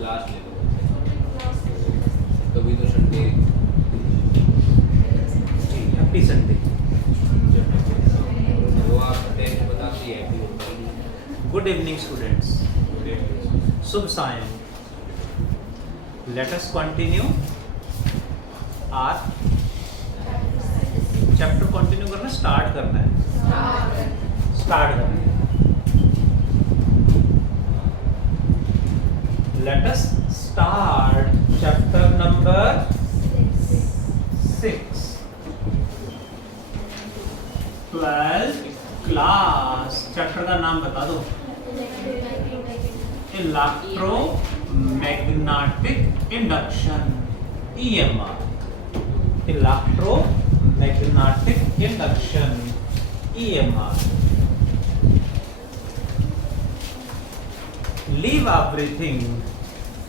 Class ले लो, कभी तो संडे। जी हैप्पी संडे। वो आप टेस्ट बताते हैं भी होता ही नहीं। गुड इवनिंग स्टूडेंट्स, शुभ सायं। Let us continue our chapter. Continue करना, स्टार्ट करना है, स्टार्ट करना है। Let us start chapter number 6 12th class. Chapter का नाम बता दो। Electromagnetic induction, EMR। Electromagnetic induction, EMR। Leave everything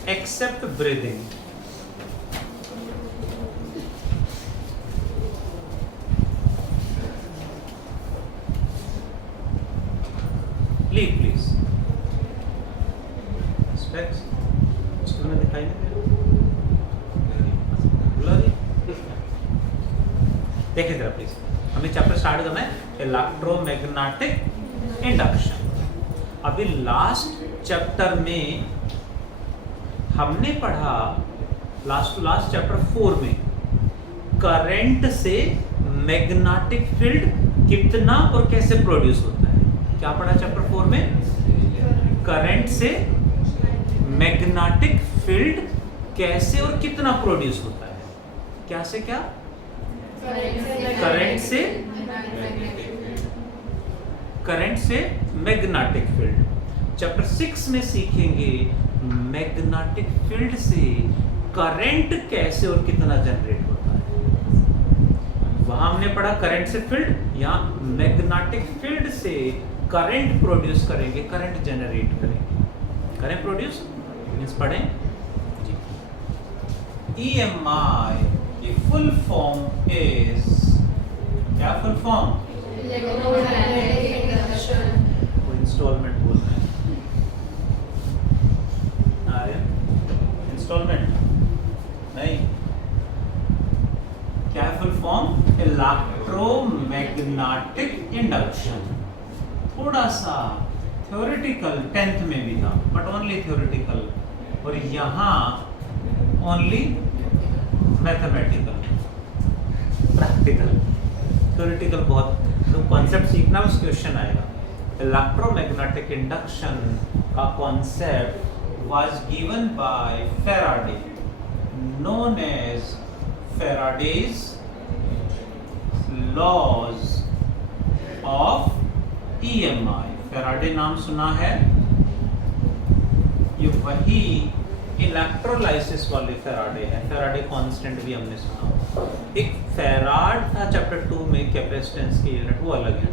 except breathing. Leave please. Specs school में दिखाई नहीं दे रहा? बोला नहीं? देखिए जरा प्लीज, हमें चैप्टर स्टार्ट करना है इलेक्ट्रोमैग्नेटिक इंडक्शन। अभी लास्ट चैप्टर में हमने पढ़ा, लास्ट टू लास्ट चैप्टर 4 में करंट से मैग्नेटिक फील्ड कितना और कैसे प्रोड्यूस होता है। क्या पढ़ा चैप्टर 4 में? करंट से मैग्नेटिक फील्ड कैसे और कितना प्रोड्यूस होता है। क्या से क्या? करंट से मैग्नेटिक फील्ड। चैप्टर 6 में सीखेंगे मैग्नेटिक फील्ड से करंट कैसे और कितना जनरेट होता है। वहां हमने पढ़ा करंट से फील्ड, यहाँ मैग्नेटिक फील्ड से करंट प्रोड्यूस करेंगे, करंट जनरेट करेंगे। करंट प्रोड्यूस मींस पढ़ें जी। EMI की फुल फॉर्म इज क्या? फुल फॉर्म वो इंस्टॉलमेंट बोल रहे हैं। इंस्टॉलमेंट नहीं, क्या है फुल फॉर्म? Electromagnetic induction. थोड़ा सा थ्योरेटिकल 10th में भी था, बट ओनली थ्योरेटिकल, और यहाँ ओनली मैथमेटिकल, प्रैक्टिकल। थ्योरेटिकल बहुत, तो कॉन्सेप्ट सीखना, उस क्वेश्चन आएगा। इलेक्ट्रोमैग्नेटिक इंडक्शन का concept was given by Faraday, known as Faraday's laws of EMI। Faraday नाम सुना है? ये वही इलेक्ट्रोलाइसिस वाले फैराडे है। फैराडे कांस्टेंट भी हमने सुना। एक फैराड था चैप्टर 2 में, कैपेसिटेंस की यूनिट, वो अलग है।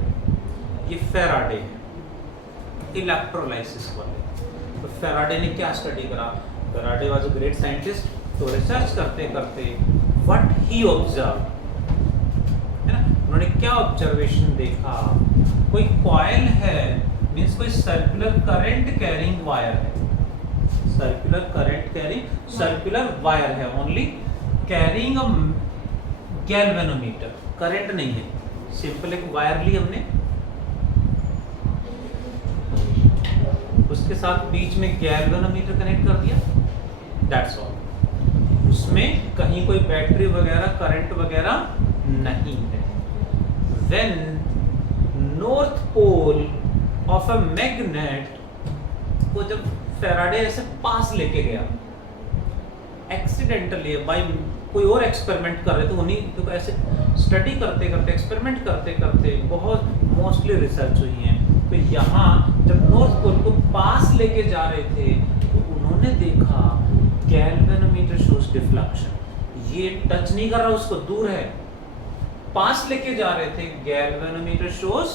ये फैराडे है इलेक्ट्रोलाइसिस वाले। तो फैराडे ने क्या स्टडी करा? Faraday was a great scientist. तो रिसर्च करते करते व्हाट ही ऑब्जर्व, है ना, उन्होंने क्या ऑब्जर्वेशन देखा? कोई कॉइल है, मींस कोई सर्कुलर करंट कैरिंग वायर है। Circular current carrying, circular wire है, only carrying a galvanometer. Current नहीं है, सिंपल एक वायर ली हमने, उसके साथ बीच में गैल्वेनोमीटर कनेक्ट कर दिया, दैट्स ऑल। उसमें कहीं कोई बैटरी वगैरह, करंट वगैरह नहीं है। When north pole of a magnet को जब फैराडे ऐसे पास लेके गया, एक्सीडेंटली बाय कोई और एक्सपेरिमेंट कर रहे थे उन्हीं, क्योंकि ऐसे स्टडी करते करते, एक्सपेरिमेंट करते करते बहुत मोस्टली रिसर्च हुई है। तो यहाँ जब नॉर्थ पोल को पास लेके जा रहे थे तो उन्होंने देखा गैल्वेनोमीटर शोज डिफ्लेक्शन। ये टच नहीं कर रहा उसको, दूर है। पास लेके जा रहे थे, गैल्वेनोमीटर शोज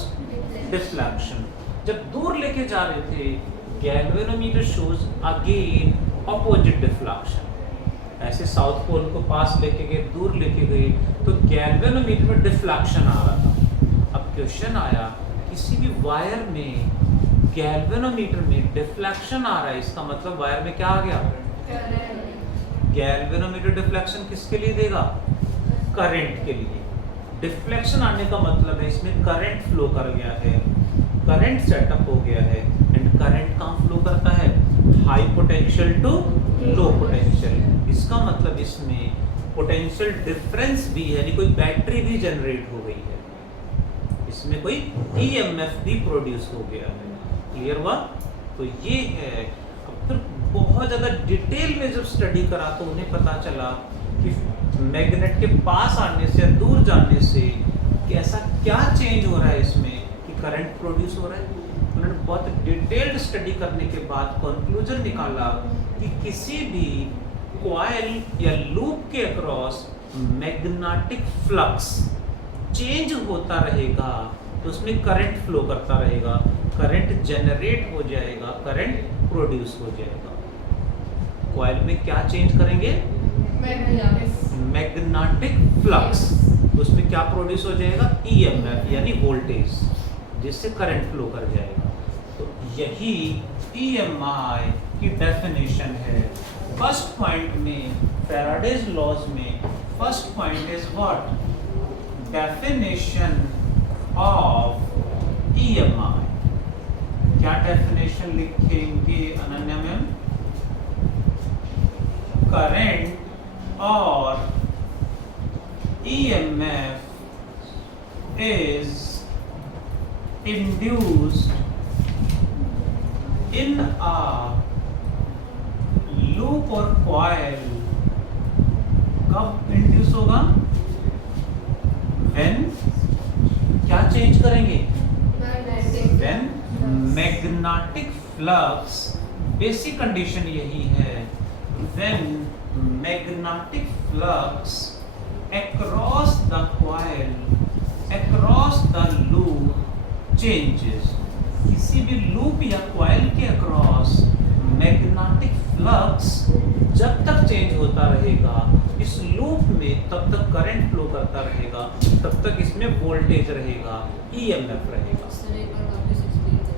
डिफ्लेक्शन। जब दूर लेके जा रहे थे, galvanometer shows again opposite deflection. ऐसे साउथ पोल को पास लेके गए, दूर लेके गए, तो गैल्वेनोमीटर में डिफ्लेक्शन आ रहा था। अब क्वेश्चन आया, किसी भी वायर में गैल्वेनोमीटर में डिफ्लेक्शन आ रहा है, इसका मतलब वायर में क्या आ गया? गैल्वेनोमीटर डिफ्लेक्शन किसके लिए देगा? करंट के लिए। डिफ्लेक्शन आने का मतलब है इसमें करंट फ्लो कर गया है, करंट सेटअप हो गया है। एंड करंट कहाँ फ्लो करता है? High potential to low potential. इसका मतलब इसमें पोटेंशियल डिफरेंस भी है, यानी कोई बैटरी भी जनरेट हो गई है, इसमें कोई ईएमएफ भी प्रोड्यूस हो गया है। क्लियर हुआ? तो ये है। अब फिर बहुत ज़्यादा डिटेल में जब स्टडी करा तो उन्हें पता चला कि मैग्नेट के पास आने से, दूर जाने से कैसा क्या चेंज हो रहा है इसमें कि करंट प्रोड्यूस हो रहा है। उन्होंने बहुत डिटेल्ड स्टडी करने के बाद कंक्लूजन निकाला कि किसी भी कॉइल या लूप के अक्रॉस मैग्नेटिक फ्लक्स चेंज होता रहेगा तो उसमें करंट फ्लो करता रहेगा, करंट जनरेट हो जाएगा, करंट प्रोड्यूस हो जाएगा। कॉइल में क्या चेंज करेंगे? Magnetic flux. उसमें क्या प्रोड्यूस हो जाएगा? ईएमएफ यानी वोल्टेज, जिससे करंट फ्लो कर जाएगा। तो यही ईएमआई की डेफिनेशन है। फर्स्ट पॉइंट में फैराडेज लॉज में first point is what? Definition of EMI. क्या डेफिनेशन लिखेंगे अनन्या मैम? करंट और EMF is induced in a loop or coil। कब इंड्यूस होगा? When क्या चेंज करेंगे? When magnetic flux, basic condition यही है, when magnetic flux across the coil, across the loop changes। किसी भी लूप या कॉइल के अक्रॉस मैग्नेटिक फ्लक्स जब तक चेंज होता रहेगा, इस लूप में तब तक करंट फ्लो करता रहेगा, तब तक इसमें वोल्टेज रहेगा, ईएमएफ रहेगा।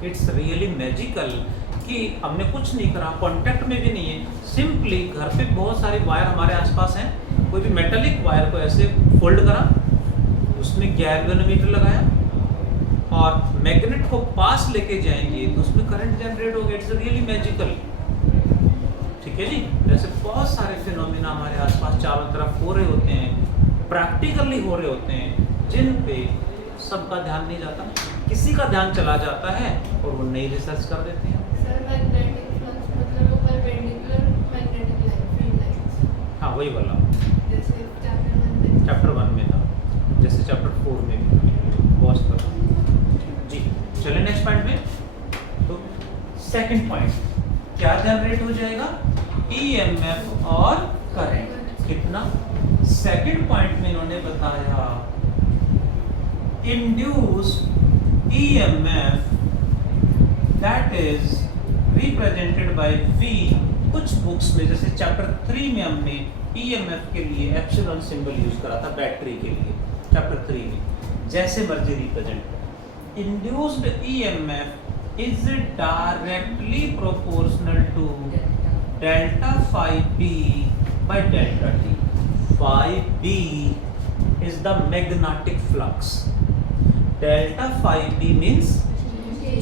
इट्स रियली मैजिकल कि हमने कुछ नहीं करा, कांटेक्ट में भी नहीं है, सिंपली घर पे बहुत सारे वायर हमारे आसपास हैं, कोई भी मेटालिक वायर को ऐसे फोल्ड करा, उसमें गैल्वेनोमीटर लगाया और मैग्नेट को पास लेके जाएंगे तो उसमें करंट जनरेट होगा। It's really magical. ठीक है जी। ऐसे बहुत सारे फिनोमिना हमारे आसपास चारों तरफ हो रहे होते हैं, प्रैक्टिकली हो रहे होते हैं, जिन पे सबका ध्यान नहीं जाता, किसी का ध्यान चला जाता है और वो नई रिसर्च कर देते हैं। मैग्नेटिक फ्लक्स मतलब वो परपेंडिकुलर मैग्नेटिक लाइन। हाँ, वही वाला जैसे चैप्टर 1 में था, जैसे चैप्टर 4 में भी बहुत पता जी। चलिए नेक्स्ट पॉइंट में। तो सेकंड पॉइंट क्या जनरेट हो जाएगा? ईएमएफ और करंट। कितना? सेकंड पॉइंट में इन्होंने बताया induced EMF that is represented by V। कुछ बुक्स में जैसे चैप्टर 3 में हमने ईएमएफ के लिए एप्सिलॉन सिंबल यूज करा था, बैटरी के लिए चैप्टर 3 में, जैसे मर्जी रिप्रेजेंट करें। Induced EMF is directly proportional to delta phi b by delta t। phi b is the magnetic flux, delta phi b means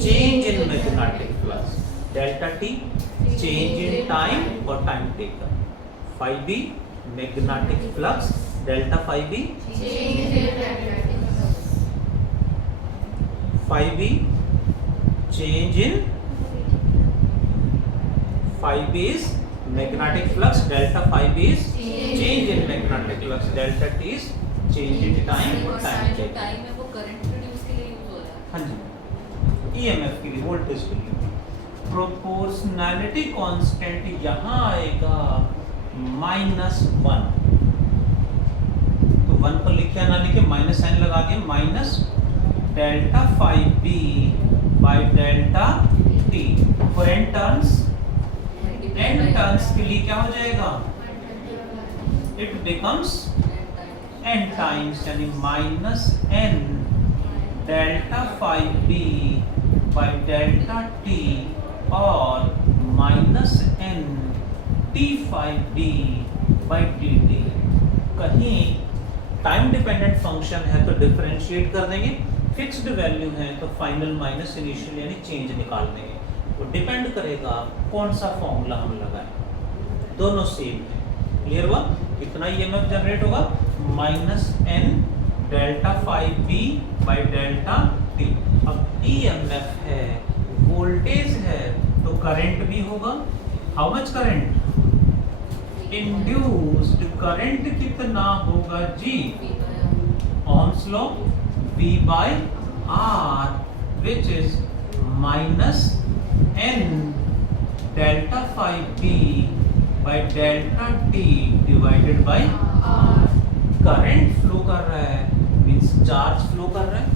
change in magnetic flux, delta t change in time or time taken, phi b magnetic flux, delta phi b phi b change in, phi b is magnetic flux, delta phi b is change in magnetic flux, delta t is change in time or time taken। Time है वो current produce के लिए use हो रहा है। हाँ जी, EMF के लिए, वोल्टेज के लिए। प्रोपोर्शनैलिटी कांस्टेंट यहाँ आएगा -1। तो 1 पर लिखे ना लिखे माइनस साइन लगा के, minus delta phi b by delta t। For n turns के लिए क्या हो जाएगा? इट बिकम्स n टाइम्स, यानी -n delta phi b by delta t और -n t5d by dt। कहीं टाइम डिपेंडेंट फंक्शन है तो डिफरेंशिएट कर देंगे, फिक्स्ड वैल्यू है तो फाइनल माइनस इनिशियल यानी चेंज निकाल देंगे। वो डिपेंड करेगा कौन सा फॉर्मूला हम लगाएं, दोनों सेम है। क्लियर हुआ? कितना ईएमएफ जनरेट होगा? -n delta 5b by delta t। अब ईएमएफ है, वोल्टेज है तो करंट भी होगा। How much current? Induced current कितना होगा जी? Ohm's law, V by R, which is -n delta 5b by delta t divided by R। Current flow कर रहा है मींस चार्ज फ्लो कर रहा है।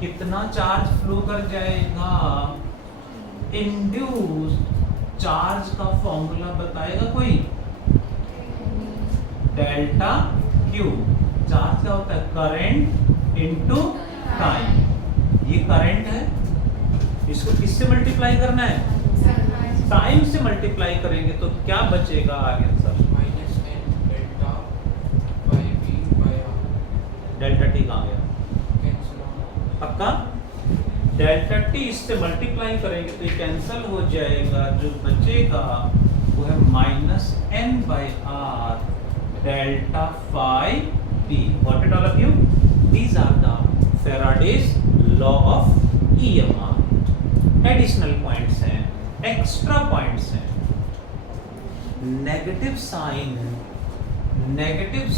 कितना चार्ज फ्लो कर जाएगा? इंड्यूस्ड चार्ज का फॉर्मूला बताएगा कोई? Delta Q. चार्ज क्या होता है? Current into time. ये करंट है, इसको किससे मल्टीप्लाई करना है? टाइम से मल्टीप्लाई करेंगे तो क्या बचेगा आगे answer? -n delta 5b by r। Delta T कहाँ गया? कैंसिल होगा। पक्का? डेल्टा टी इससे मल्टीप्लाई करेंगे तो ये कैंसिल हो जाएगा, जो बचेगा वो है -n by r delta 5b। Got it all of you? These are the Faraday's law of EMR। Additional points हैं, एक्स्ट्रा पॉइंट्स हैं। Negative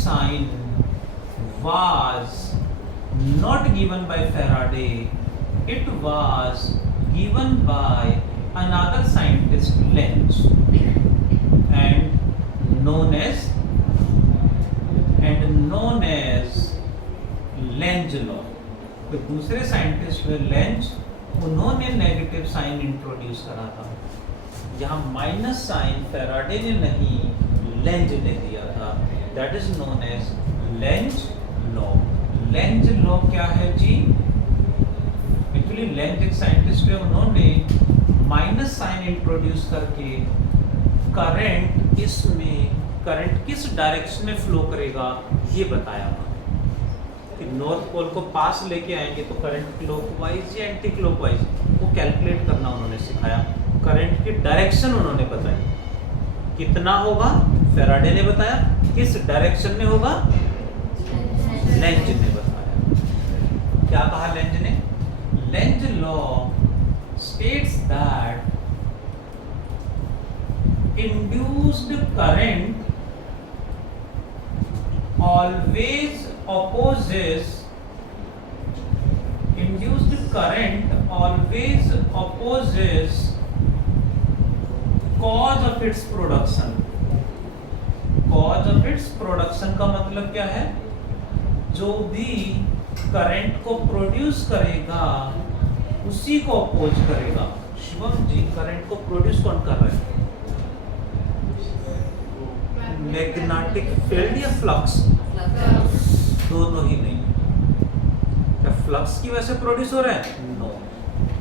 sign was not given by Faraday, it was given by another scientist Lenz and known as Lenz law. तो दूसरे scientist हुए length, उन्होंने negative sign introduce करा था। यहाँ minus sign Faraday ने नहीं, लेंज ने दिया था। That is known as Lenz law. Lenz law क्या है जी? एक्चुअली लेंज एक साइंटिस्ट है, उन्होंने माइनस साइन इंट्रोड्यूस करके करंट किस डायरेक्शन में फ्लो करेगा ये बताया था। कि नॉर्थ पोल को पास लेके आएंगे तो करंट क्लॉकवाइज या एंटी क्लॉकवाइज वो कैलकुलेट करना उन्होंने सिखाया। करंट की डायरेक्शन उन्होंने बताई, कितना होगा फैराडे ने बताया, किस डायरेक्शन में होगा लेंज ने बताया। क्या कहा लेंज ने? Lenz law states that induced current always opposes cause of its production। cause of its production का मतलब क्या है? जो भी करंट को प्रोड्यूस करेगा उसी को अपोज करेगा। शिवम जी, करंट को प्रोड्यूस कौन कर रहा है? मैग्नेटिक फील्ड या फ्लक्स? दोनों ही नहीं। क्या फ्लक्स की वजह से प्रोड्यूस हो रहा है? No,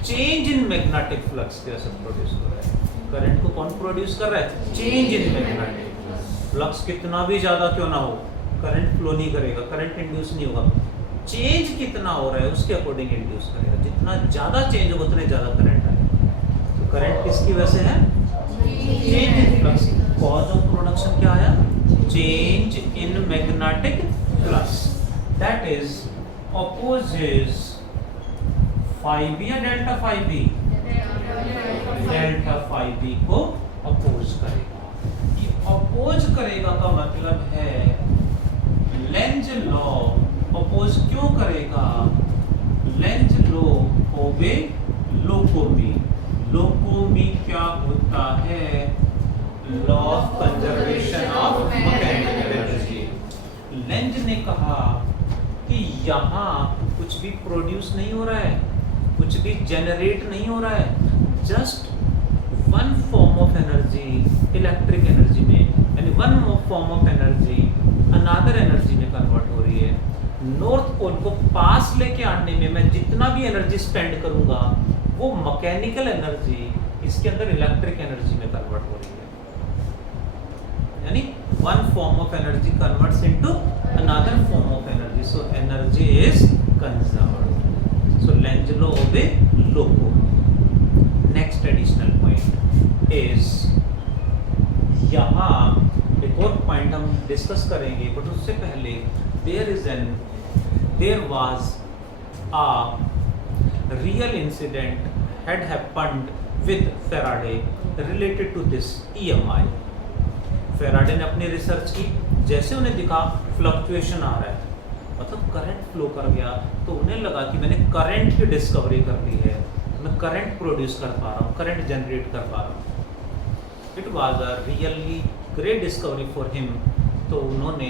change in magnetic flux की वजह से प्रोड्यूस हो रहा है। करंट को कौन प्रोड्यूस कर रहा है? Change in magnetic flux. कितना भी ज्यादा क्यों ना हो, करंट फ्लो नहीं करेगा, करंट इंड्यूस नहीं होगा। चेंज कितना हो रहा है उसके अकॉर्डिंग इंड्यूस करेगा। जितना ज्यादा चेंज होगा उतने ज्यादा करंट आएगा। तो करंट किसकी वजह से है? Change in flux. Cause of production क्या आया? Change in magnetic flux. That is opposes 5b या डेल्टा 5b? डेल्टा 5b को अपोज करेगा। ये अपोज करेगा का मतलब है लेंज लॉ अपोज क्यों करेगा? लेंज लॉ ओबे लोकोमी। लोकोमी क्या होता है? Law of conservation of mechanical energy. Length ने कहा कि यहाँ कुछ भी प्रोड्यूस नहीं हो रहा है, कुछ भी जनरेट नहीं हो रहा है, just one form of energy electric energy में, यानी one form of energy another energy में कन्वर्ट हो रही है। नॉर्थ पोल को पास लेके आने में मैं जितना भी एनर्जी स्पेंड करूंगा वो मैकेनिकल एनर्जी इसके अंदर इलेक्ट्रिक एनर्जी में कन्वर्ट हो रही है। form of energy converts into another form of energy, so energy is conserved. So Lenz law obey loco. Next additional point is, यहाँ एक और पॉइंट हम डिस्कस करेंगे, बट उससे पहले there was a real incident had happened with Faraday related to this EMI. Faraday ने अपनी research की, जैसे उन्हें दिखा फ्लक्चुएशन आ रहा है, मतलब करंट फ्लो कर गया, तो उन्हें लगा कि मैंने करंट की डिस्कवरी कर ली है, मैं करंट प्रोड्यूस कर पा रहा हूँ, करंट जनरेट कर पा रहा हूँ। It was a really great discovery for him. तो उन्होंने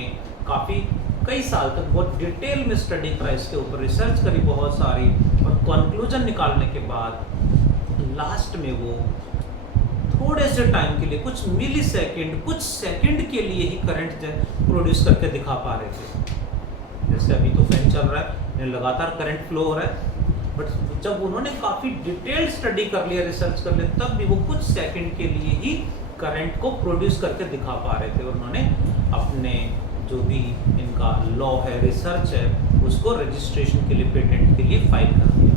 कई साल तक बहुत डिटेल में स्टडी करा, इसके ऊपर रिसर्च करी बहुत सारी, और कंक्लूजन निकालने के बाद लास्ट में वो थोड़े से टाइम के लिए, कुछ मिली सेकेंड, कुछ सेकंड के लिए ही करंट प्रोड्यूस करके दिखा पा रहे थे। जैसे अभी तो फैन चल रहा है, लगातार करंट फ्लो हो रहा है, बट जब उन्होंने काफ़ी डिटेल्ड स्टडी कर लिया, रिसर्च कर लिया, तब भी वो कुछ सेकंड के लिए ही करंट को प्रोड्यूस करके दिखा पा रहे थे। और उन्होंने अपने जो भी इनका लॉ है, रिसर्च है, उसको रजिस्ट्रेशन के लिए, पेटेंट के लिए फाइल कर दिया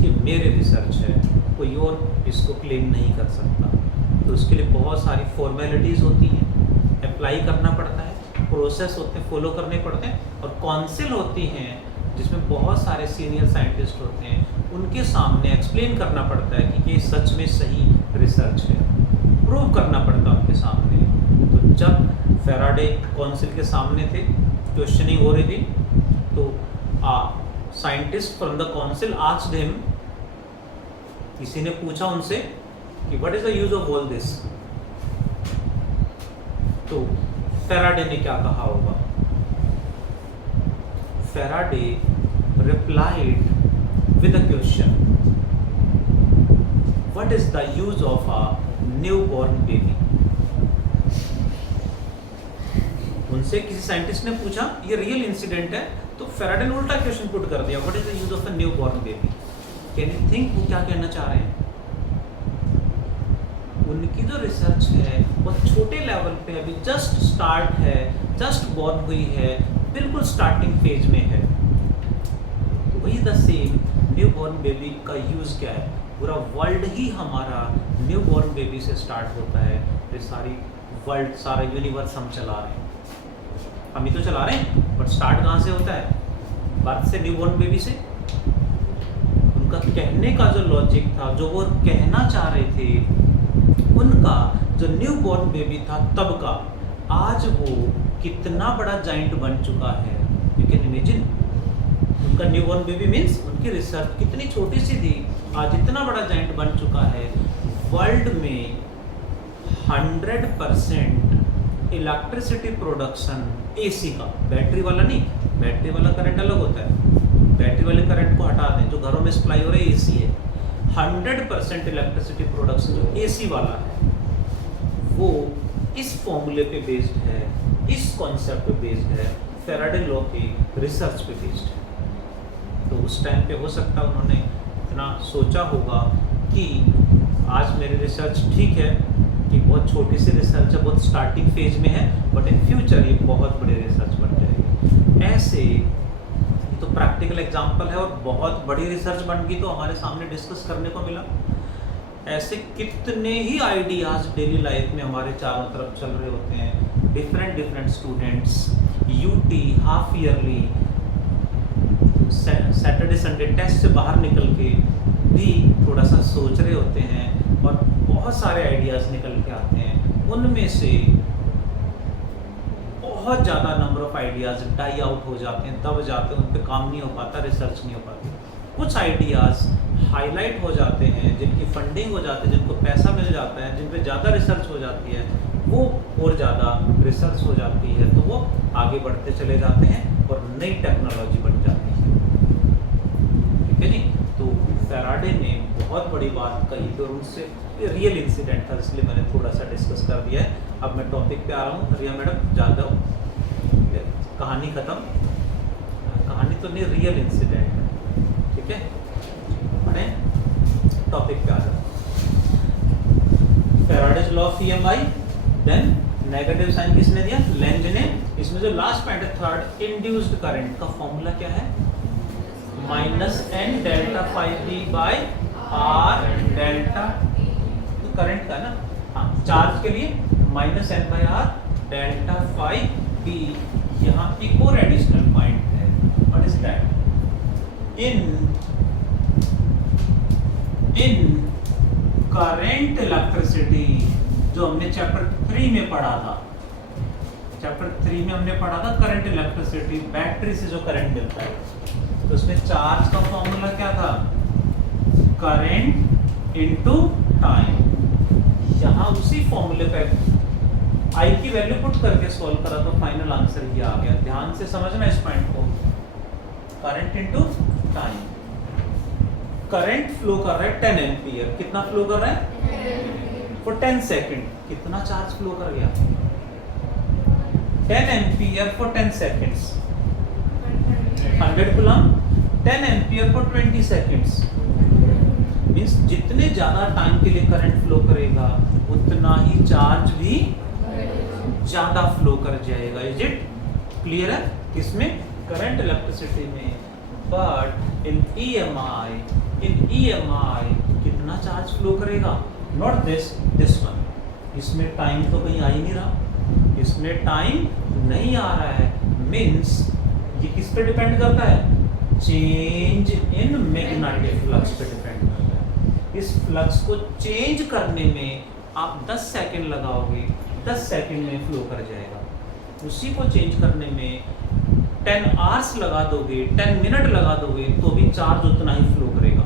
कि मेरे रिसर्च है, कोई और इसको क्लेम नहीं कर सकता। तो उसके लिए बहुत सारी फॉर्मेलिटीज़ होती हैं, अप्लाई करना पड़ता है, प्रोसेस होते हैं, फॉलो करने पड़ते हैं, और काउंसिल होती हैं जिसमें बहुत सारे सीनियर साइंटिस्ट होते हैं, उनके सामने एक्सप्लेन करना पड़ता है कि ये सच में सही रिसर्च है, प्रूव करना पड़ता है उनके सामने। तो जब फेराडे काउंसिल के सामने थे, क्वेश्चनिंग हो रही थी, तो scientist from the council asked him, किसी ने पूछा उनसे कि what is the use of all this. तो फेराडे ने क्या कहा होगा? Faraday replied with a question, what is the use of a newborn baby? उनसे किसी साइंटिस्ट ने पूछा, ये रियल इंसिडेंट है, तो फेराडे ने उल्टा क्वेश्चन पुट कर दिया, what is the use of a newborn baby. Can you think वो क्या कहना चाह रहे हैं? उनकी जो रिसर्च है वो छोटे लेवल पे अभी जस्ट स्टार्ट है, जस्ट बॉर्न हुई है, बिल्कुल स्टार्टिंग फेज में है। तो वही द सेम न्यूबॉर्न बेबी का यूज़ क्या है? पूरा वर्ल्ड ही हमारा न्यूबॉर्न बेबी से स्टार्ट होता है। ये सारी वर्ल्ड, सारा यूनिवर्स हम चला रहे हैं, हम ही तो चला रहे हैं, बट स्टार्ट कहाँ से होता है? बर्थ से, न्यूबॉर्न बेबी से। उनका कहने का जो लॉजिक था, जो वो कहना चाह रहे थे, उनका जो न्यूबॉर्न बेबी था तब का, आज वो कितना बड़ा जाइंट बन चुका है। यू कैन इमेजिन, उनका न्यूबॉर्न बेबी मीन्स उनकी रिसर्च कितनी छोटी सी थी, आज इतना बड़ा जाइंट बन चुका है। वर्ल्ड में 100% इलेक्ट्रिसिटी प्रोडक्शन एसी का, बैटरी वाला नहीं, बैटरी वाला करंट अलग होता है, बैटरी वाले करंट को हटा दें, जो घरों में सप्लाई हो रहा है एसी है। 100% इलेक्ट्रिसिटी प्रोडक्शन जो एसी वाला है, वो इस फॉर्मूले पे बेस्ड है, इस कॉन्सेप्ट पे बेस्ड है, फेराडे लॉ की रिसर्च पे बेस्ड है। तो उस टाइम पे हो सकता है उन्होंने इतना सोचा होगा कि आज मेरी रिसर्च ठीक है कि बहुत छोटी सी रिसर्च है, बहुत स्टार्टिंग फेज में है, बट इन फ्यूचर ये बहुत बड़ी रिसर्च बन जाएगी। ऐसे तो प्रैक्टिकल एग्जांपल है, और बहुत बड़ी रिसर्च बन गई तो हमारे सामने डिस्कस करने को मिला। ऐसे कितने ही आइडियाज डेली लाइफ में हमारे चारों तरफ चल रहे होते हैं। Different students UT half yearly Saturday Sunday test से बाहर निकल के भी थोड़ा सा सोच रहे होते हैं, और बहुत सारे आइडियाज निकल के आते हैं। उनमें से बहुत ज़्यादा number of ideas die out हो जाते हैं, दब जाते हैं, उन पर काम नहीं हो पाता, रिसर्च नहीं हो पाती। कुछ आइडियाज़ हाईलाइट हो जाते हैं, जिनकी फंडिंग हो जाती है, जिनको पैसा मिल जाता है, जिन पे ज़्यादा रिसर्च हो जाती है, वो और ज़्यादा रिसर्च हो जाती है, तो वो आगे बढ़ते चले जाते हैं और नई टेक्नोलॉजी बन जाती है। ठीक है जी। तो फेराडे ने बहुत बड़ी बात कही थी, और उनसे रियल इंसिडेंट था, इसलिए मैंने थोड़ा सा डिस्कस कर दिया है। अब मैं टॉपिक पे आ रहा हूँ। रिया मैडम जान जाओ, कहानी ख़त्म, कहानी तो नहीं, रियल इंसिडेंट है। ठीक है, पढ़े, टॉपिक पे आ जाओ। Faraday's law of EMI, then negative sign किसने दिया? लेंज ने। इसमें जो लास्ट पॉइंट है थर्ड, इंड्यूस्ड करंट का फॉर्मूला क्या है? Minus N delta five B by R delta, तो करंट का ना, हाँ चार्ज के लिए minus N by R delta five B. यहाँ एक और एडिशनल पॉइंट है, what is that? In current electricity, जो हमने चैप्टर 3 में पढ़ा था, चैप्टर 3 में हमने पढ़ा था करंट इलेक्ट्रिसिटी, बैटरी से जो करंट मिलता है, तो उसमें चार्ज का फॉर्मूला क्या था? Current into time. यहाँ उसी फॉर्मूले पे आई की वैल्यू पुट करके सॉल्व करा तो फाइनल आंसर ये आ गया। ध्यान से समझना इस पॉइंट को, current into time. Current flow कर रहा है 10 एम्पियर, कितना फ्लो कर रहा है? For 10 second. कितना चार्ज फ्लो कर गया? 10 ampere for 10 seconds, 100 coulomb. 10 ampere for 20 seconds means जितने ज्यादा टाइम के लिए करंट फ्लो करेगा उतना ही चार्ज भी ज्यादा फ्लो कर जाएगा। इज इट क्लियर है? किसमें? करंट इलेक्ट्रिसिटी में। बट इन EMI कितना चार्ज फ्लो करेगा? Not this one. इसमें टाइम तो कहीं आ ही नहीं रहा, इसमें टाइम नहीं आ रहा है, मींस ये किस पे डिपेंड करता है? चेंज इन मैग्नेटिक फ्लक्स पे डिपेंड करता है। इस फ्लक्स को चेंज करने में आप 10 सेकंड लगाओगे, 10 सेकंड में फ्लो कर जाएगा। उसी को चेंज करने में 10 आवर्स लगा दोगे, 10 मिनट लगा दोगे तो भी चार्ज उतना ही फ्लो करेगा।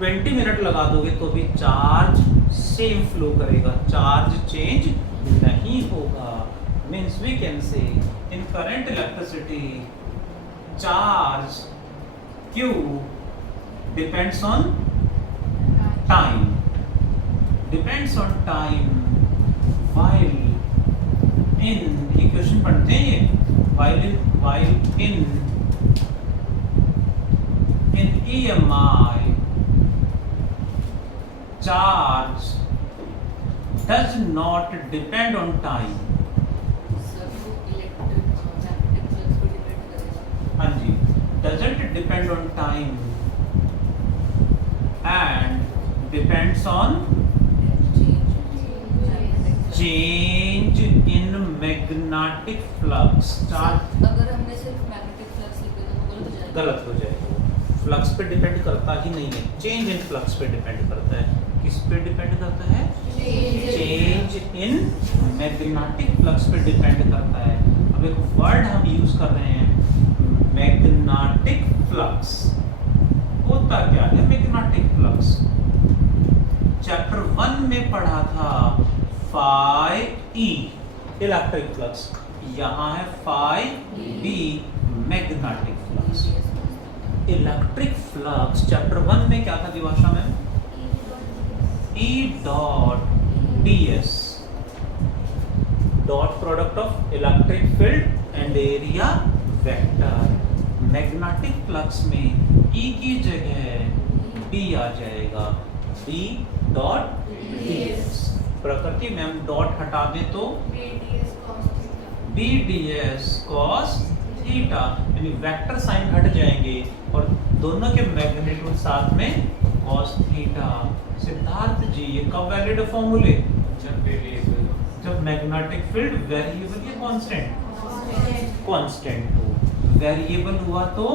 20 मिनट लगा दोगे तो भी चार्ज सेम फ्लो करेगा, चार्ज चेंज नहीं होगा। Means we can say in current electricity charge Q depends on time, while in, ये क्वेश्चन पढ़ते हैं ये, while in EMI charge does not depend on time। Sir वो इलेक्ट्रिक मैग्नेटिक फ्लक्स पे depend करेगा। हाँ जी, doesn't depend on time and depends on change in magnetic flux। Charge अगर हमने सिर्फ मैग्नेटिक फ्लक्स लिखे तो वो गलत हो जाएगा। गलत हो जाएगा, फ्लक्स पे डिपेंड करता ही नहीं है, चेंज इन फ्लक्स पे डिपेंड करता है। किस पे डिपेंड करता है? चेंज इन मैग्नेटिक फ्लक्स पे डिपेंड करता है। अब एक वर्ड हम यूज कर रहे हैं, मैग्नेटिक फ्लक्स। होता क्या है मैग्नेटिक फ्लक्स? चैप्टर 1 में पढ़ा था phi E इलेक्ट्रिक फ्लक्स, यहाँ है phi B magnetic flux. Electric flux chapter 1 में क्या था दिवाशा में? E dot ds, dot product of electric field and area vector. Magnetic flux में E की जगह B आ जाएगा, B डॉट ds। प्रकृति में हम डॉट हटा दें तो BDS cos थीटा, यानी वेक्टर साइन हट जाएंगे और दोनों के मैग्नीट्यूड साथ में cos थीटा। सिद्धार्थ जी ये कब वैलिड फॉर्मूले? जब मैग्नेटिक फील्ड वेरिएबल या कांस्टेंट? कांस्टेंट हो। वेरिएबल हुआ तो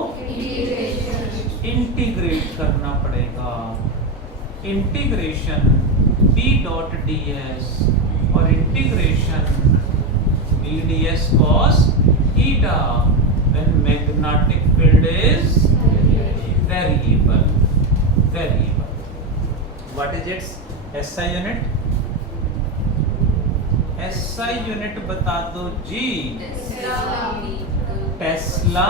इंटीग्रेट करना पड़ेगा। इंटीग्रेशन B डॉट ds और integration BDS cos theta when magnetic field is variable। What is its SI unit? SI unit बता दो जी। टेस्ला।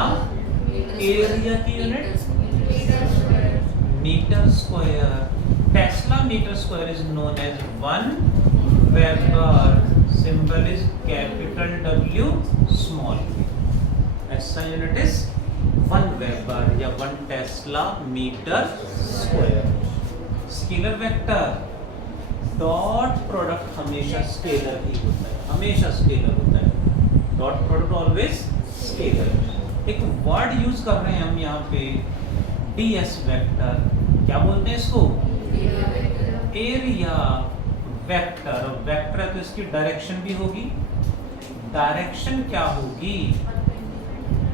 एरिया की unit metre square. Tesla metre square is known as 1 Weber। Symbol is capital W small v। SI unit is 1 Weber या 1 tesla metre square. Scalar vector dot product हमेशा scalar ही होता है, हमेशा स्केलर होता है। Dot product always scalar. एक word use कर रहे हैं हम यहाँ पे, डीएस वेक्टर, क्या बोलते हैं इसको? Area vector. वेक्टर है तो इसकी डायरेक्शन भी होगी, डायरेक्शन क्या होगी?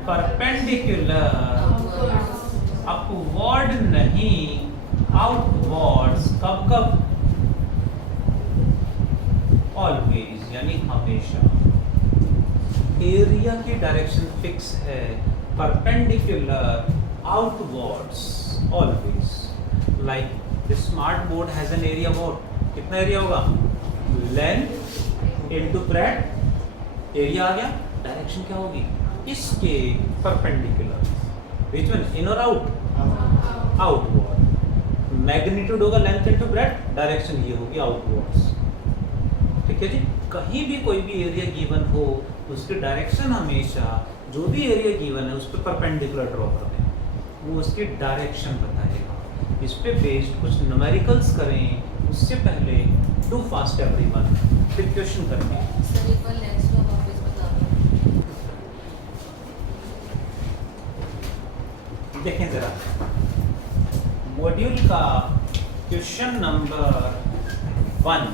परपेंडिकुलर, अपवर्ड नहीं, आउटवर्ड्स। कब कब? ऑलवेज, यानी हमेशा। एरिया की डायरेक्शन फिक्स है, perpendicular, outwards, always. Like the smart board has an area board, कितना एरिया होगा? लेंथ इनटू ब्रेड्थ, एरिया आ गया। डायरेक्शन क्या होगी? इसके परपेंडिकुलर। Which one? इन और आउट? आउटवर्ड। मैग्नीट्यूड होगा लेंथ इनटू ब्रेड्थ, डायरेक्शन ये होगी आउटवर्ड्स। ठीक है जी। कहीं भी कोई भी एरिया गिवन हो, उसकी डायरेक्शन हमेशा, जो भी एरिया गिवन है उस पर परपेंडिकुलर ड्रॉ कर दें, वो उसकी डायरेक्शन बताएगा। इस पे बेस्ड कुछ न्यूमेरिकल्स करें, उससे पहले डू फास्ट एवरीवन, फिर क्वेश्चन करेंगे। सर एक बार लेंस लो वापस बता दो। देखें जरा मॉड्यूल का क्वेश्चन नंबर 1,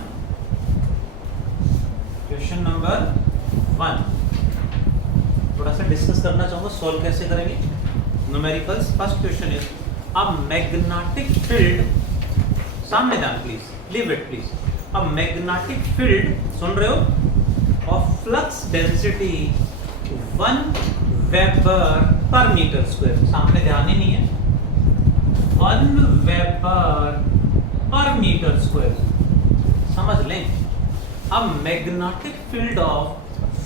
क्वेश्चन नंबर 1 थोड़ा सा डिस्कस करना चाहूंगा, सॉल्व कैसे करेंगे numericals. First question is a magnetic field, सामने ध्यान please, leave it please. A magnetic field, सुन रहे हो, ऑफ फ्लक्स डेंसिटी 1 वेबर पर मीटर स्क्वायर, सामने ध्यान ही नहीं है, 1 वेबर पर मीटर स्क्वायर, समझ लें। अब magnetic field of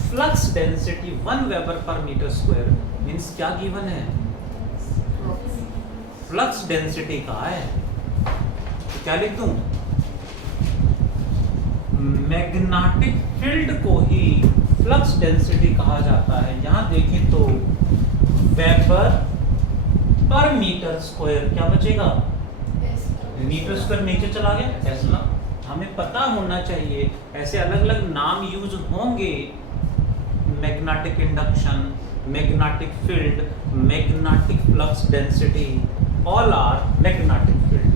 flux density 1 weber पर मीटर स्क्वायर मींस क्या गिवन है? फ्लक्स डेंसिटी कहा है, तो क्या लिख दूं? मैग्नेटिक फील्ड को ही फ्लक्स डेंसिटी कहा जाता है। यहां देखें तो वेबर पर मीटर स्क्वायर, क्या बचेगा? मीटर स्क्वायर नीचे चला गया, टेस्ला। हमें पता होना चाहिए ऐसे अलग अलग नाम यूज होंगे, magnetic induction, magnetic field, magnetic flux density, all are magnetic field.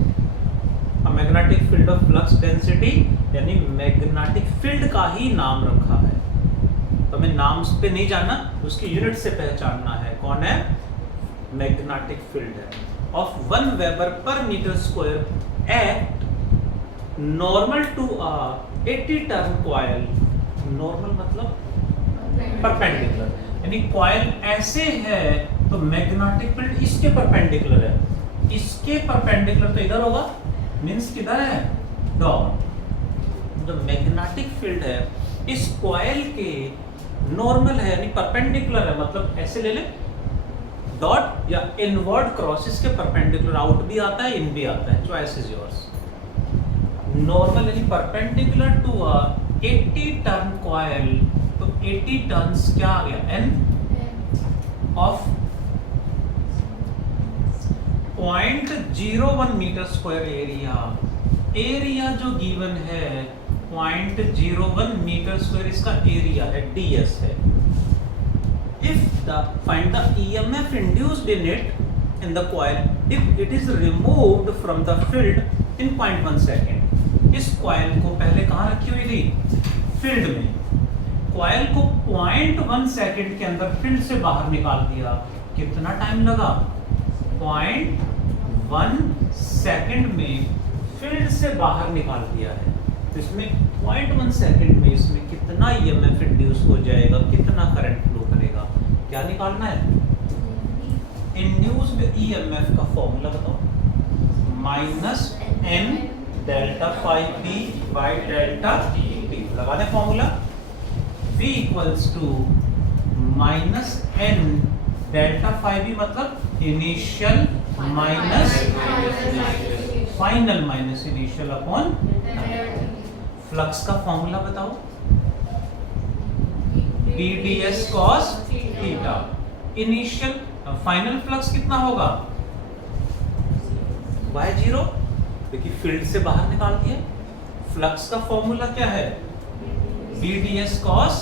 Magnetic field of flux density यानी मैग्नेटिक फील्ड का ही नाम रखा है। तो हमें नाम पे नहीं जानना, उसकी यूनिट से पहचानना है। कौन है? मैग्नेटिक फील्ड है। ऑफ 1 वेबर पर metre square act normal to a 80 turn coil. Normal मतलब परपेंडिकुलर, यानी कॉइल ऐसे है तो मैग्नेटिक फील्ड इसके परपेंडिकुलर है, इसके परपेंडिकुलर तो इधर होगा, मींस किधर है? डाउन। जो मैग्नेटिक फील्ड है इस कॉइल के नॉर्मल है, यानी परपेंडिकुलर है, मतलब ऐसे ले ले डॉट या इनवर्ड क्रॉस, इसके परपेंडिकुलर। आउट भी आता है, इन भी आता है, चॉइस इज योर्स। नॉर्मल यानी perpendicular to a 80 turn coil, तो 80 टर्न्स क्या आ गया? N of 0.01 metre square area. Area जो गिवन है 0.01 मीटर स्क्वायर, इसका एरिया है, ds है। If find the EMF induced in it in the coil if it is removed from the field in 0.1 second। इस coil को पहले कहाँ रखी हुई थी? फील्ड में। कॉइल को 0.1 सेकंड के अंदर फील्ड से बाहर निकाल दिया, कितना टाइम लगा? 0.1 सेकंड में फील्ड से बाहर निकाल दिया है। तो इसमें 0.1 सेकंड में इसमें कितना ईएमएफ इंड्यूस हो जाएगा, कितना करंट फ्लो करेगा, क्या निकालना है? इंड्यूस्ड ईएमएफ का फॉर्मूला बताओ। -n delta phi B by delta T, लगा दें formula. V equals to -n delta phi B मतलब initial minus final minus initial upon flux का फॉर्मूला बताओ। BDS cos theta. Initial final flux कितना होगा? Y0, क्योंकि field से बाहर निकाल दिया। फ्लक्स का फॉर्मूला क्या है? B D S cos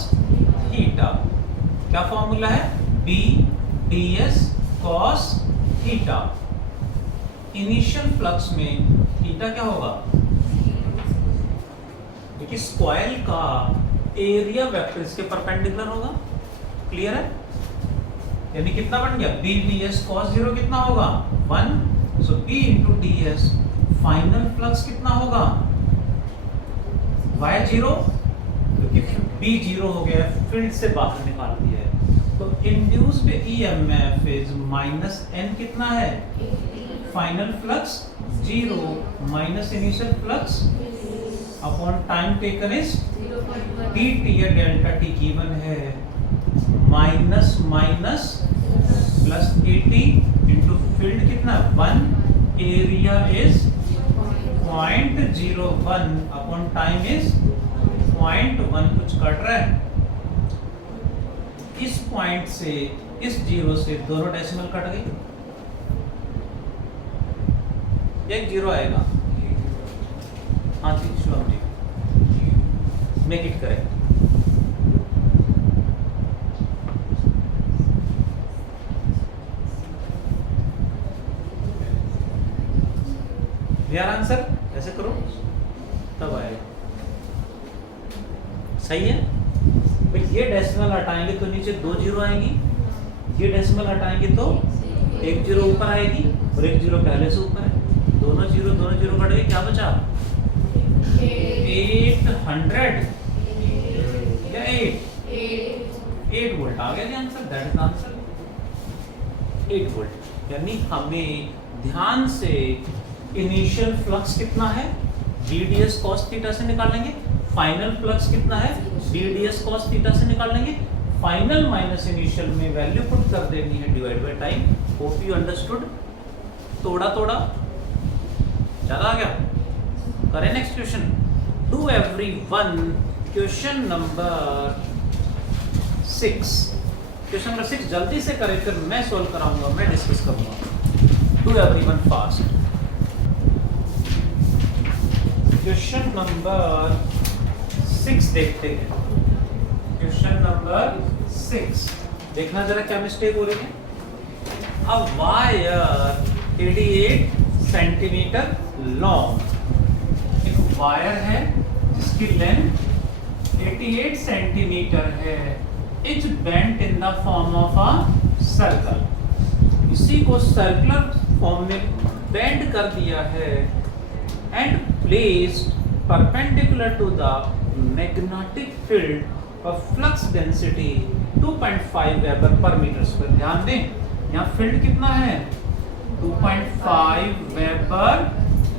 theta. क्या फॉर्मूला है? B D S cos theta. Initial flux में थीटा क्या होगा? क्योंकि स्क्वायर का एरिया वेक्टर इसके परपेंडिकुलर होगा। क्लियर है? यानी कितना बन गया? B D S cos zero कितना होगा? 1। So B into D S final flux कितना होगा? y जीरो, क्योंकि b जीरो हो गया, फील्ड से बाहर निकाल दिया है। तो induced EMF is minus n कितना है? Final flux zero minus initial flux upon time taken is dt या डेल्टा t गिवन है minus minus plus 80 into field कितना? 1, area is 0.01 upon time is 0.1। कुछ कट रहा है? इस पॉइंट से, इस जीरो से दोनों डेसिमल कट गई, एक जीरो आएगा। हाँ जी शिवम जी, मेक इट करेक्ट। यार आंसर ऐसे करो तब आएगा। सही है भाई। ये डेसिमल हटाएंगे तो नीचे 2 जीरो आएंगी, ये डेसिमल हटाएंगे तो 1 जीरो ऊपर आएगी और 1 जीरो पहले से ऊपर है। दोनों जीरो कट गए, क्या बचा? 800 या 8 वोल्ट आ गया जी answer. That is answer 8 volt. यानी हमें ध्यान से इनिशियल फ्लक्स कितना है बीडीएस कॉस थीटा से निकाल लेंगे, फाइनल फ्लक्स कितना है बीडीएस कॉस थीटा से निकाल लेंगे, फाइनल माइनस इनिशियल में वैल्यू पुट कर देनी है divide by time. Hope you understood. थोड़ा ज्यादा आ गया? करें next question. Do everyone question number 6। Question number 6 जल्दी से करें, फिर मैं सॉल्व कराऊंगा, मैं डिस्कस करूंगा। Do everyone fast. Question number 6 देखते हैं। क्वेश्चन नंबर 6 देखना जरा क्या मिस्टेक हो रही है। अ वायर 88 सेंटीमीटर लॉन्ग, एक वायर है जिसकी लेंथ 88 सेंटीमीटर है, is bent in the form of a circle. इसी को सर्कुलर फॉर्म में बेंड कर दिया है and placed perpendicular to the magnetic field of flux density 2.5 Weber per meter square। ध्यान दें यहाँ फील्ड कितना है 2.5 Weber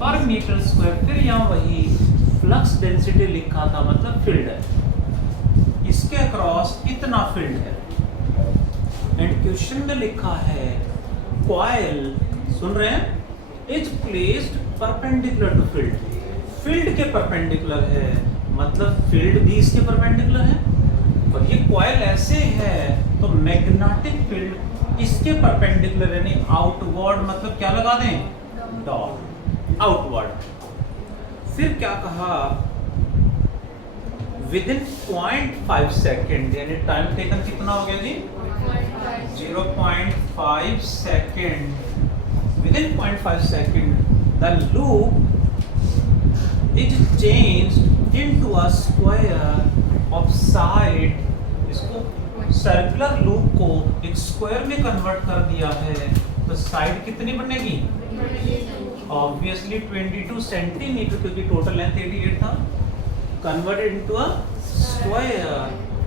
per meter square। फिर यहाँ वही फ्लक्स डेंसिटी लिखा था, मतलब फील्ड है, इसके अक्रॉस इतना फील्ड है। एंड क्वेश्चन में लिखा है कॉइल, सुन रहे हैं, is placed perpendicular to field. Field के परपेंडिकुलर है, मतलब फील्ड भी इसके परपेंडिकुलर है, और ये कॉइल ऐसे है तो मैग्नेटिक फील्ड इसके परपेंडिकुलर, यानी आउटवर्ड, मतलब क्या लगा दें? Dot outward. फिर क्या कहा? विद इन 0.5 सेकेंड, यानी टाइम टेकन कितना हो गया जी? 0.5 second. Within 0.5 second, the loop is changed into a square of side। इसको सर्कुलर लूप को एक स्क्वायर में कन्वर्ट कर दिया है, तो साइड कितनी बनेगी? ऑब्वियसली 22 सेंटीमीटर, क्योंकि टोटल लेंथ 88 था। Converted into a square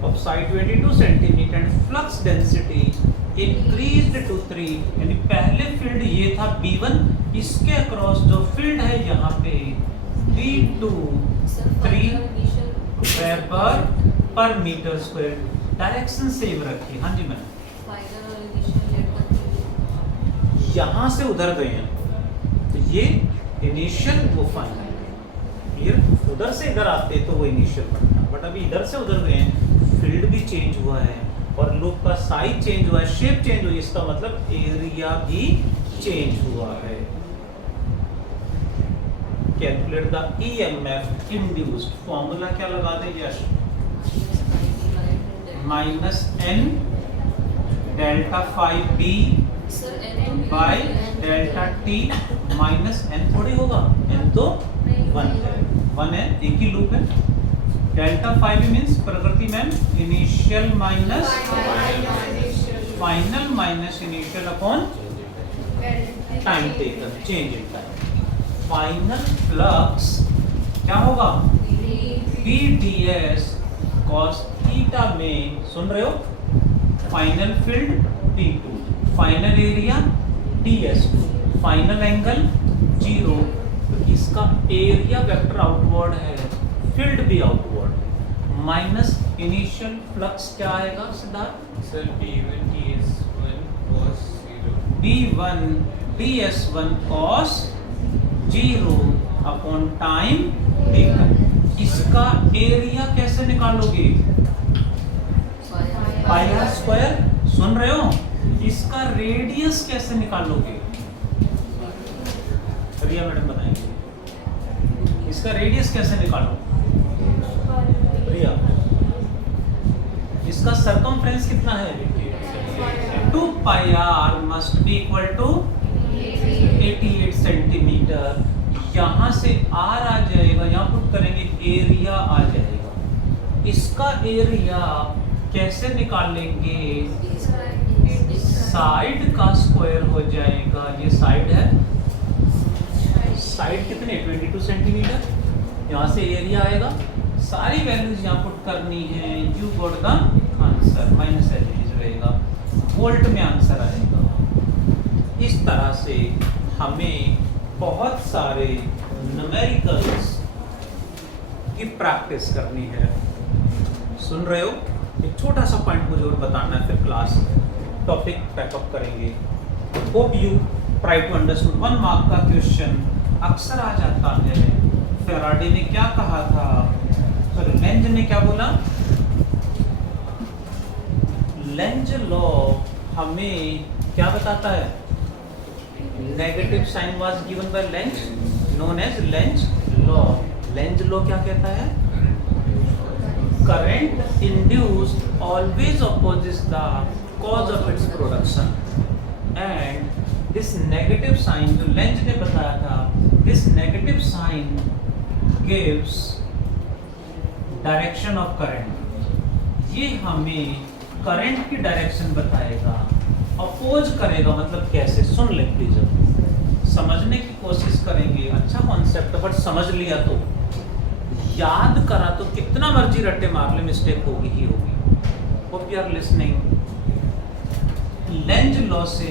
of side 22 centimetre and flux density increased to 3। यानी पहले फील्ड ये था B1, इसके अक्रॉस जो फील्ड है यहाँ पे B2 3 वेबर पर मीटर स्क्वायर। डायरेक्शन सेम रखिए। हाँ जी मैम, यहाँ से उधर गए हैं तो ये इनिशियल वो फाइनल। ये उधर से इधर आते तो वो इनिशियल बनता, बट अभी इधर से उधर गए हैं, फील्ड भी चेंज हुआ है और लूप का साइज चेंज हुआ है, शेप चेंज हुई, इसका मतलब एरिया भी चेंज हुआ है। Calculate the EMF induced, formula क्या लगा दे Yash? Minus N delta five B by delta T minus N थोड़ी होगा, एन तो 1 है, एक ही लूप है। Delta five means Prakriti ma'am initial minus final minus initial upon time taken, change in time. Final flux क्या होगा? BDS cos थीटा में, सुन रहे हो? Final field P2, final area DS2, final angle 0। तो इसका एरिया वेक्टर आउटवर्ड है, field भी आउटवर्ड है, माइनस इनिशियल फ्लक्स क्या आएगा Siddharth? Sir B1 DS1 cos 0 B1 DS1 cos 0 upon time taken. इसका एरिया कैसे निकालोगे? पाई आर स्क्वायर, सुन रहे हो? इसका रेडियस कैसे निकालोगे? रिया मैडम बताएंगे इसका रेडियस कैसे निकालो। रिया, इसका सरकमफ्रेंस कितना है? 2 pi R must be equal to 88 centimetre. यहाँ से आर आ जाएगा, यहाँ पुट करेंगे एरिया आ जाएगा। इसका एरिया कैसे निकालेंगे? साइड का स्क्वायर हो जाएगा, ये साइड है, साइड कितने? 22 सेंटीमीटर। यहाँ से एरिया आएगा, सारी वैल्यूज यहाँ पुट करनी है, you got the answer, minus H रहेगा, वोल्ट में आंसर आएगा। इस तरह से हमें बहुत सारे न्यूमेरिकल्स की प्रैक्टिस करनी है। सुन रहे हो? एक छोटा सा पॉइंट मुझे और बताना है, फिर क्लास टॉपिक पैकअप करेंगे। Hope you try to understood. 1 mark का क्वेश्चन अक्सर आ जाता है। फेराडे ने क्या कहा था? सॉरी, लेंज ने क्या बोला? लेंज लॉ हमें क्या बताता है? Negative sign was given by Lenz, known as Lenz law. Lenz law क्या कहता है? Current induced always opposes the cause of its production, and this negative sign जो लेंज ने बताया था, this negative sign gives direction of current। ये हमें current की डायरेक्शन बताएगा, अपोज करेगा, मतलब कैसे? सुन ले प्लीज, समझने की कोशिश करेंगे। अच्छा कॉन्सेप्ट है, बट समझ लिया तो, याद करा तो कितना मर्जी रट्टे मार ले, मिस्टेक होगी ही होगी। Hope you are listening. Lenz law से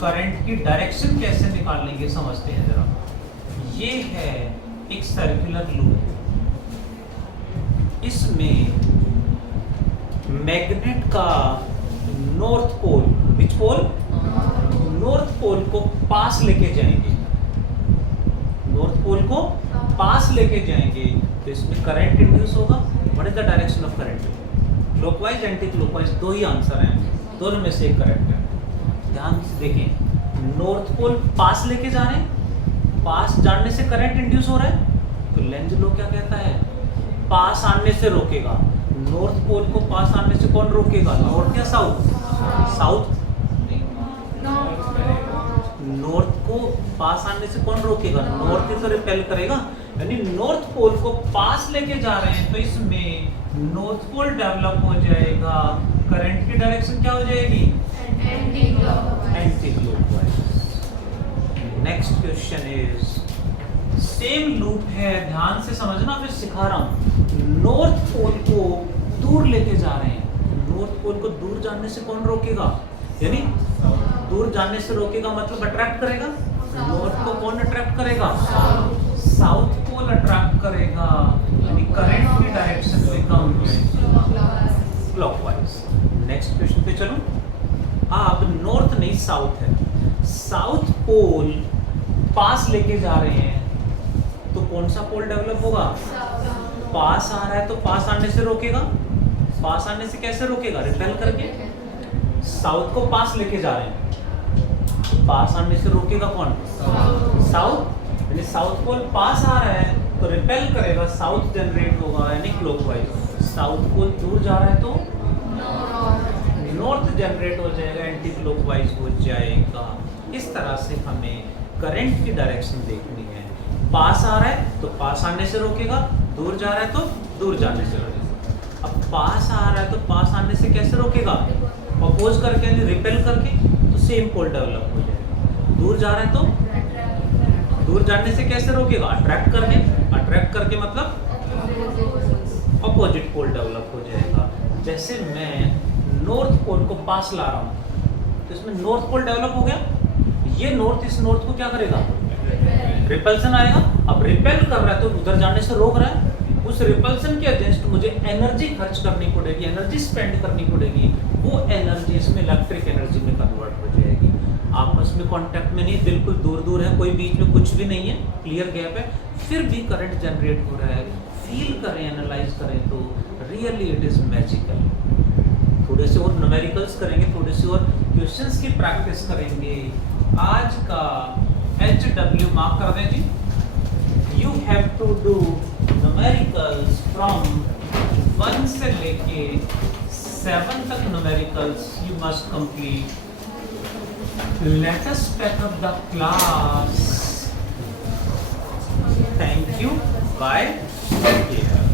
करंट की डायरेक्शन कैसे निकालेंगे समझते हैं जरा। ये है एक सर्कुलर लूप, इसमें मैग्नेट का north pole, which pole? North pole को पास लेके जाएंगे, नॉर्थ पोल को पास लेके जाएंगे, तो इसमें करंट इंड्यूस होगा। What is the direction of current? Clockwise, anti clockwise, दो ही आंसर हैं, दोनों में से एक करेक्ट है। ध्यान से देखें, नॉर्थ पोल पास लेके जा रहे हैं, पास जाने से करंट इंड्यूस हो रहा है, तो लेंज लॉ क्या कहता है? पास आने से रोकेगा। नॉर्थ पोल को पास आने से कौन रोकेगा? नॉर्थ या साउथ? साउथ। नॉर्थ को पास आने से कौन रोकेगा? नॉर्थ ही तो रिपेल करेगा। यानी नॉर्थ पोल को पास लेके जा रहे हैं, तो इसमें नॉर्थ पोल डेवलप हो जाएगा, करंट की डायरेक्शन क्या हो जाएगी? Anti clockwise. Next question is, same loop है, ध्यान से समझना, फिर सिखा रहा हूं। नॉर्थ पोल को दूर लेके जा रहे हैं, नॉर्थ पोल को दूर जाने से कौन रोकेगा? यानी दूर जाने से रोकेगा मतलब अट्रैक्ट करेगा। नॉर्थ को कौन अट्रैक्ट करेगा? साउथ पोल अट्रैक्ट करेगा, यानी करंट की direction becomes clockwise. Next question पे चलो। अब नॉर्थ नहीं साउथ है, साउथ पोल पास लेके जा रहे हैं, तो कौन सा पोल डेवलप होगा? पास आ रहा है तो पास आने से रोकेगा, पास आने से कैसे रोकेगा? रिपेल करके। साउथ को पास लेके जा रहे हैं, पास आने से रोकेगा कौन? साउथ। यानी साउथ पोल पास आ रहा है तो रिपेल करेगा, साउथ जनरेट होगा यानी क्लॉकवाइज। साउथ पोल दूर जा रहा है तो नॉर्थ जनरेट हो जाएगा, एंटी क्लॉकवाइज हो जाएगा। इस तरह से हमें करंट की डायरेक्शन देखनी है। पास आ रहा है तो पास आने से रोकेगा, दूर जा रहा है तो दूर जाने से रोकेगा। अब पास आ रहा है तो पास आने से कैसे रोकेगा? अपोज करके यानी रिपेल करके, तो सेम पोल डेवलप हो जाएगा। दूर जा रहा है तो दूर जाने से कैसे रोकेगा? अट्रैक्ट करके, अट्रैक्ट करके मतलब अपोजिट पोल डेवलप हो जाएगा। जैसे मैं नॉर्थ पोल को पास ला रहा हूँ तो इसमें नॉर्थ पोल डेवलप हो गया, ये नॉर्थ इस नॉर्थ को क्या करेगा? रिपल्सन आएगा। अब रिपेल कर रहा है तो उधर जाने से रोक रहा है, उस रिपल्सन के अगेंस्ट मुझे एनर्जी खर्च करनी पड़ेगी, एनर्जी स्पेंड करनी पड़ेगी। वो एनर्जी इसमें इलेक्ट्रिक एनर्जी में कन्वर्ट हो जाएगी। आपस में कांटेक्ट में नहीं, बिल्कुल दूर दूर है, कोई बीच में कुछ भी नहीं है, क्लियर गैप है, फिर भी करंट जनरेट हो रहा है। फील करें, एनालाइज करें तो रियली इट इज मैजिकल। थोड़े से और न्यूमेरिकल्स करेंगे, थोड़े से और क्वेश्चंस की प्रैक्टिस करेंगे। आज का HW मार्क कर दें जी। You have to do numericals from 1 से लेके 7 तक numericals you must complete. Let us pack up the class. Thank you. Bye. Take care.